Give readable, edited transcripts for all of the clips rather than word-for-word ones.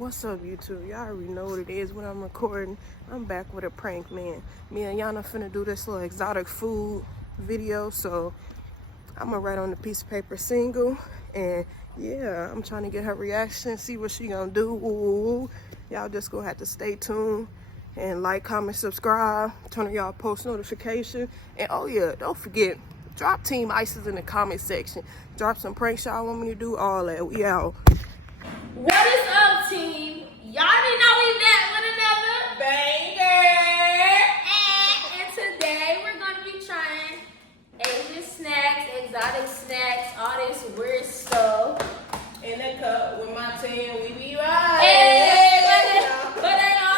What's up, YouTube? Y'all already know what it is when I'm recording. I'm back with a prank, man. Me and Yana finna do this little exotic food video, so I'm gonna write on the piece of paper single, and yeah, I'm trying to get her reaction, see what she gonna do. Ooh. Y'all just gonna have to stay tuned and like, comment, subscribe, turn on y'all post notification, and oh yeah, don't forget, drop Team Isis in the comment section. Drop some pranks y'all want me to do, all that. We out. What is up, team? Y'all didn't know we met with another banger. And today we're gonna be trying Asian snacks, exotic snacks, all this weird stuff. In the cup with my team, we be right. Hey, but then all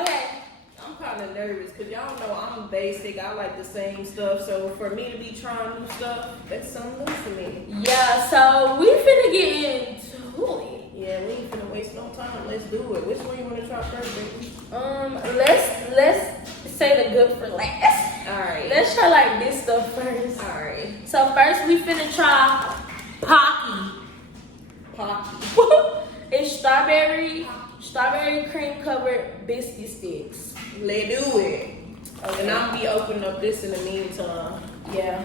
okay. I'm kind of nervous because y'all know I'm basic. I like the same stuff. So for me to be trying new stuff, that's something new for me. Yeah, so we finna get into it. Yeah, we ain't finna waste no time. Let's do it. Which one you want to try first, baby? Let's say the good for last. All right. Let's try like this stuff first. All right. So first we finna try Pocky. It's strawberry cream covered biscuit sticks. Let's do it. Okay. And I'll be opening up this in the meantime. Yeah.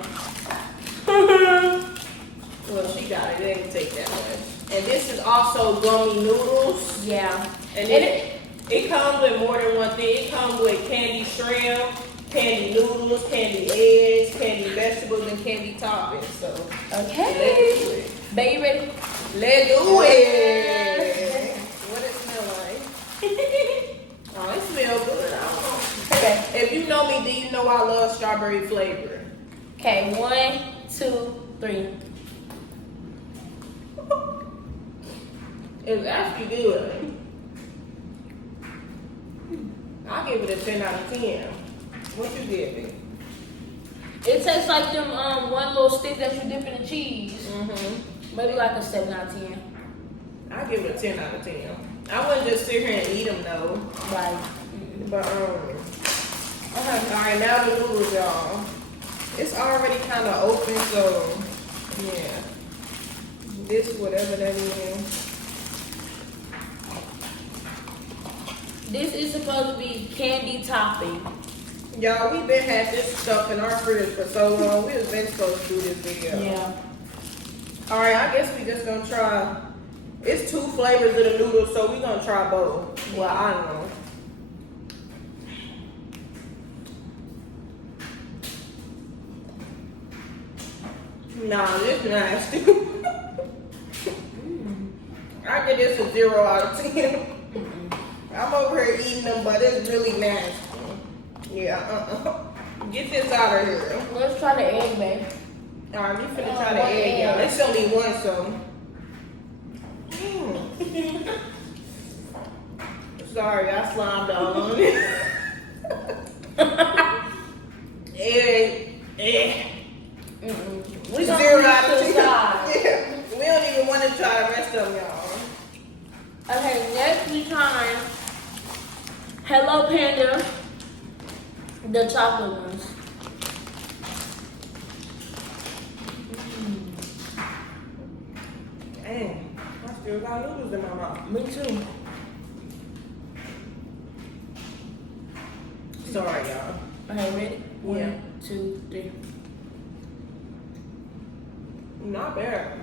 Well, she got it. It ain't take that much. And this is also gummy noodles. Yeah. And it comes with more than one thing. It comes with candy shrimp, candy noodles, candy eggs, candy vegetables, and candy toppings. So, Okay. let's do it. Baby ready? Let's do it. What it smell like? Oh, it smells good. I don't know. Okay. If you know me, then you know I love strawberry flavor. Okay, 1, 2, 3. It's actually good. I'll give it a 10 out of 10. What you give it? It tastes like them one little stick that you dip in the cheese. Mm-hmm. Maybe like a 7 out of 10. I'll give it a 10 out of 10. I wouldn't just sit here and eat them though. Like, But okay. Alright, now the noodles, y'all. It's already kind of open, so yeah. This, whatever that is. this is supposed to be candy topping. Y'all, we been had this stuff in our fridge for so long. We was been supposed to do this video. Yeah. Alright, I guess we just gonna try. It's 2 flavors of the noodles, so we gonna try both. Well, I don't know. Nah, this nasty. I give this a 0 out of 10. I'm over here eating them, but it's really nasty. Yeah, Get this out of here. Let's try the egg, babe. Alright, we finna try the egg, y'all. It's only one, so. Sorry, I slimed all on it. Egg. We 0 out of 10. Yeah. We don't even want to try the rest of them, y'all. Okay, next we trying Hello Panda, the chocolate ones. Dang, I still got noodles in my mouth. Me too. Sorry, y'all. Okay, ready? Yeah. 1, 2, 3. Not bad.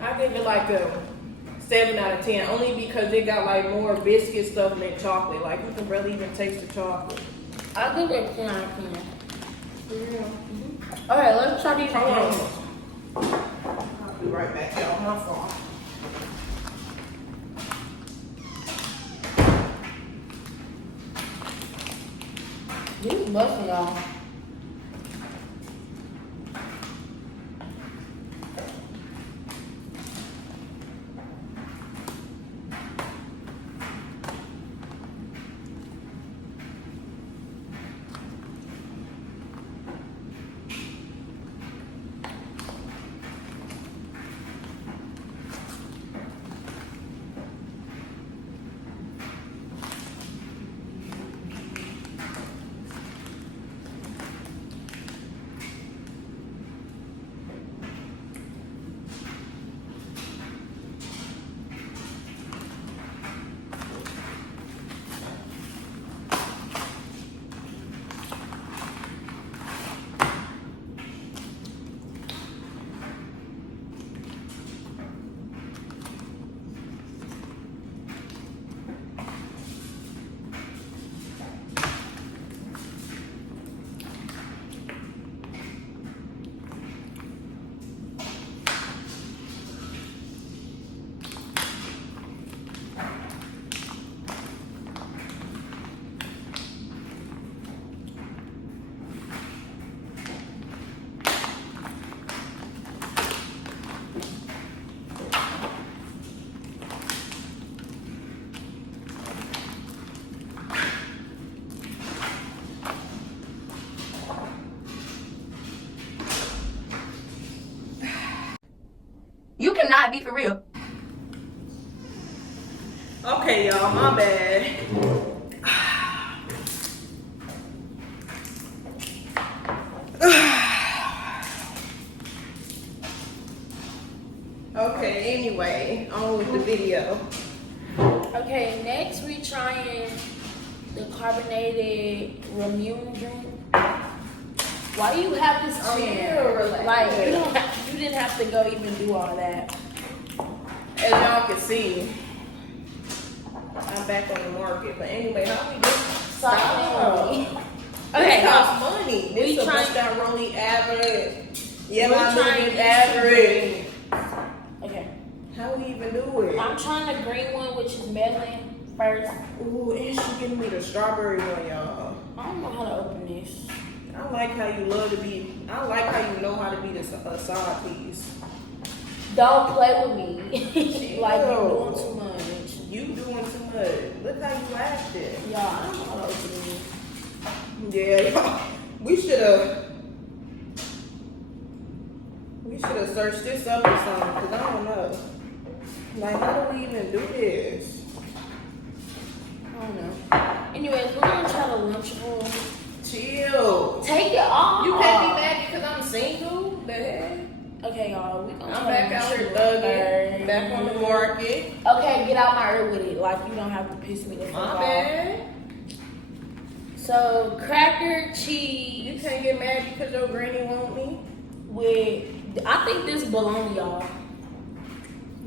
I give it like a 7 out of 10, only because it got like more biscuit stuff than chocolate. Like you can barely even taste the chocolate. I'll give it a 10 out of 10. Yeah. Alright, let's try these Hold on. ones. I'll be right back, y'all. My fault. These busting, y'all. not be for real. Okay, y'all, my bad. Okay, anyway, on with the video. Okay, next we trying the carbonated Ramune drink. Why do you have this on here? Like you didn't have to go even do all that. As y'all can see, I'm back on the market. But anyway, how we just Stop. Okay, costs money. We This is a trying- Buscaroni average. Yeah, We my trying nigga this average. Okay. How we even do it? I'm trying the green one, which is melon first. Ooh, and she giving me the strawberry one, y'all. I don't know how to open this. I like how you love to be. I like how you know how to be the side piece. Don't play with me. Like you're Ew. doing too much. You doing too much. Look how you acting. Y'all, I don't know how to open this. Yeah, we should have. We should have searched this up or something, cause I don't know. Like, how do we even do this? I don't know. Anyways, we're gonna try the Lunchable. Chill. Take it off. You can't be mad because I'm single. The heck? Okay, y'all, we gonna I'm try back the out here Lunchable thugging, first. back on the market. Okay, get out my ear with it. Like you don't have to piss me the fuck My off. bad. So cracker You cheese can't get mad because your granny want me. with I think this bologna, y'all.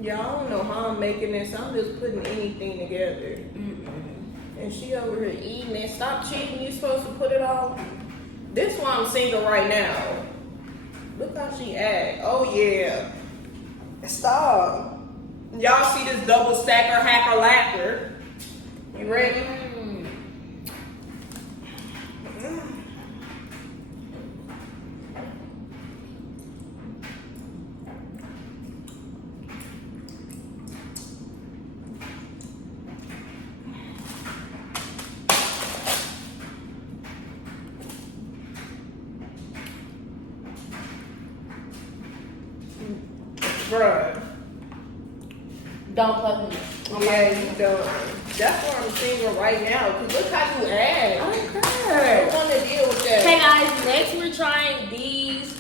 Y'all, I don't know how I'm making this. I'm just putting anything together. And she over here eating it. Stop cheating. You supposed to put it all. This why I'm single right now. Look how she act. Oh yeah. Stop. Y'all see this double stacker hacker lacquer? You ready? Bruh. Don't play with me. Yeah, you don't. That's why I'm single right now. Cause look how you act. I don't Okay. want to deal with that. Hey guys, next we're trying these.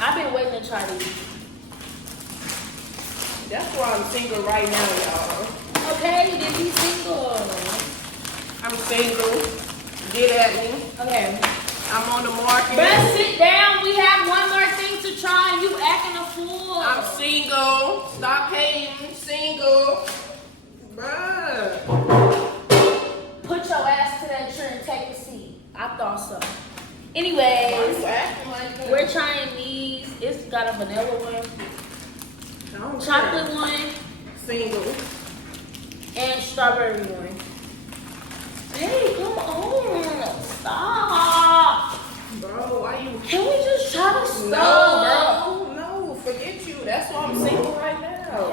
I've been waiting to try these. That's why I'm single right now, y'all. Okay, did he single? I'm single. Get at me. Okay. I'm on the market. Best sit down. We have one more thing to try. And you acting a fool. I'm single. Stop hating. Single. Bruh. Put your ass to that chair and take a seat. I thought so. Why Anyways, you acting like that? we're trying these. It's got a vanilla one, I don't chocolate care. one, Single. and strawberry one. Hey, come on. Stop. Bro, why you... Can we just try the stuff? No, bro. No, forget you. That's why I'm single right now.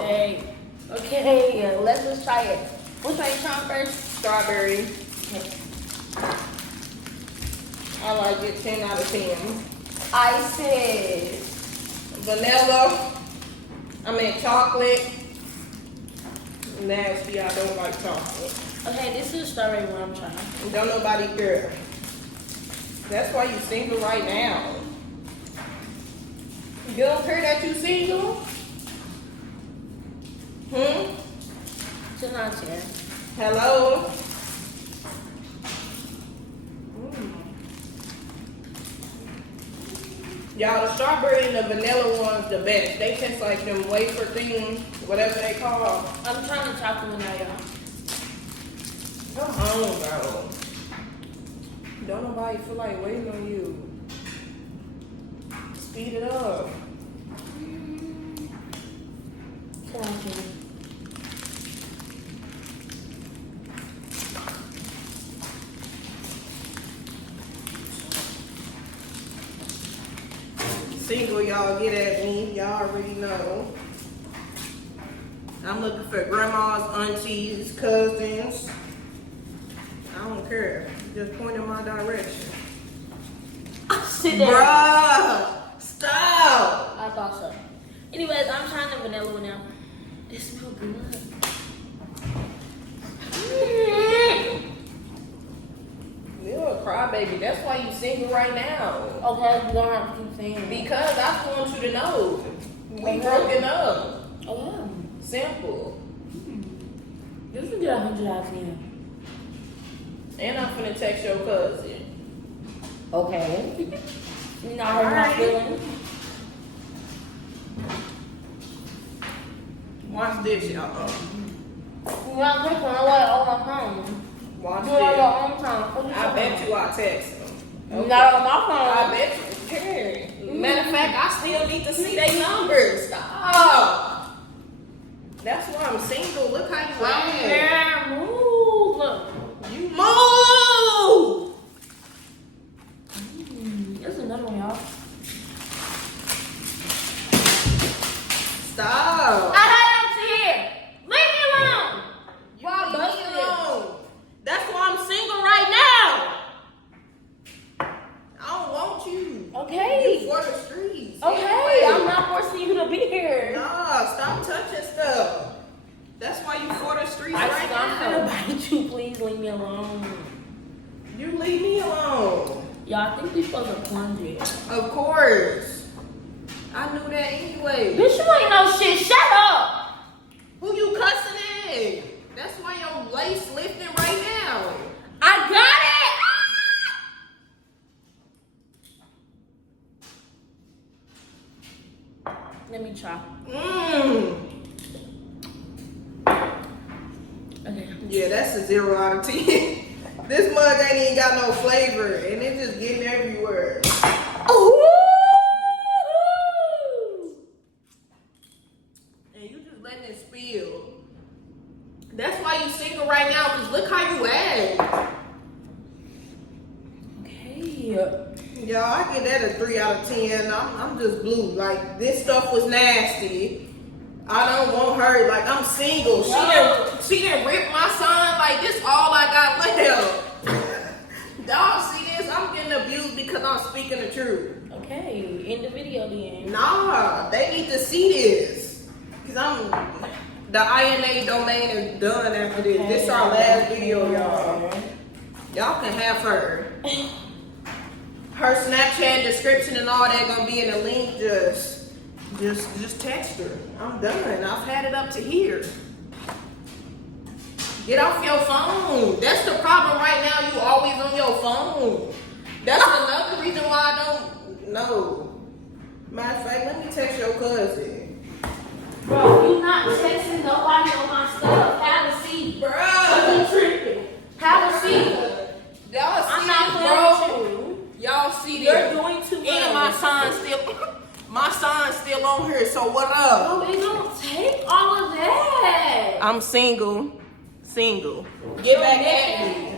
Okay, let's just try it. Which one you trying first? Strawberry. I like it 10 out of 10. Ices. Vanilla. I mean chocolate. Nasty, I don't like chocolate. Okay, this is strawberry one I'm trying. Don't nobody care. That's why you single right now. You don't care that you single? Hmm? 10 out of 10. Hello? Y'all, the strawberry and the vanilla one's the best. They taste like them wafer things, whatever they call. I'm trying the chocolate one now, y'all. Come on, bro. Don't nobody feel like waiting on you. Speed it up. 10 out of 10. Single, y'all get at me. Y'all already know. I'm looking for grandmas, aunties, cousins. I don't care. Just point in my direction. Sit there. Bruh, stop. I thought so. Anyways, I'm trying the vanilla one now. It smells good. You're a crybaby. That's why you single right now. Okay, you don't have to keep saying. Because I want you to know. We broken up. Oh yeah. Simple. You can get 100 out of 10. And I'm finna text your cousin. Okay. You not hurt my feelings. Watch this, y'all. You not taking away all my phone. Watch Do it on this. your own time. I bet you I text him. You not on my phone. I bet you. Here. Matter of fact, I still need to see their numbers. Stop. That's why I'm single. Look how you Right act. here, move. Look. You move. There's another one, y'all. Stop. I had them to here. Leave me alone. You leave me alone. That's why I'm single right now. I don't want you. Okay. You for the streets. Okay, Anyway. I'm not forcing you to be here. Nah, stop touching stuff. That's why you for the streets right I'm gonna now. bite you. Please leave me alone. You leave me alone. Y'all, I think we supposed to plunge it. Of course. I knew that anyway. Bitch, you ain't no shit. Shut up. Who you cussing at? That's why your lace lifting right now. I got it. Ah! Let me try. Okay. Yeah, that's a 0 out of 10. This mug ain't even got no flavor, and it's just getting everywhere. Ooh. And you just letting it spill. That's why you single right now, because look how you act. Okay. Yo, I give that a 3 out of 10. I'm just blue. Like, this stuff was nasty. I don't want her. Like, I'm single. She didn't rip my son. Like, this all I got left. Y'all see this? I'm getting abused because I'm speaking the truth. Okay. End the video then. Nah, they need to see this. Because the INA domain is done after this. This is our last video, y'all. Y'all can have her. Her Snapchat description and all that gonna be in the link. Just text her. I'm done. I've had it up to here. Get off your phone. That's the problem right now. You always on your phone. That's another reason why I don't know. Matter of fact, let me text your cousin. Bro, you not texting nobody on my stuff. Have a seat. Bruh. You tripping. Have a seat. Y'all see I'm not this, playing with you. Y'all see this. You're doing too much. And my son's still on here, so what up? No, it don't take all of that. I'm single. Get back at me.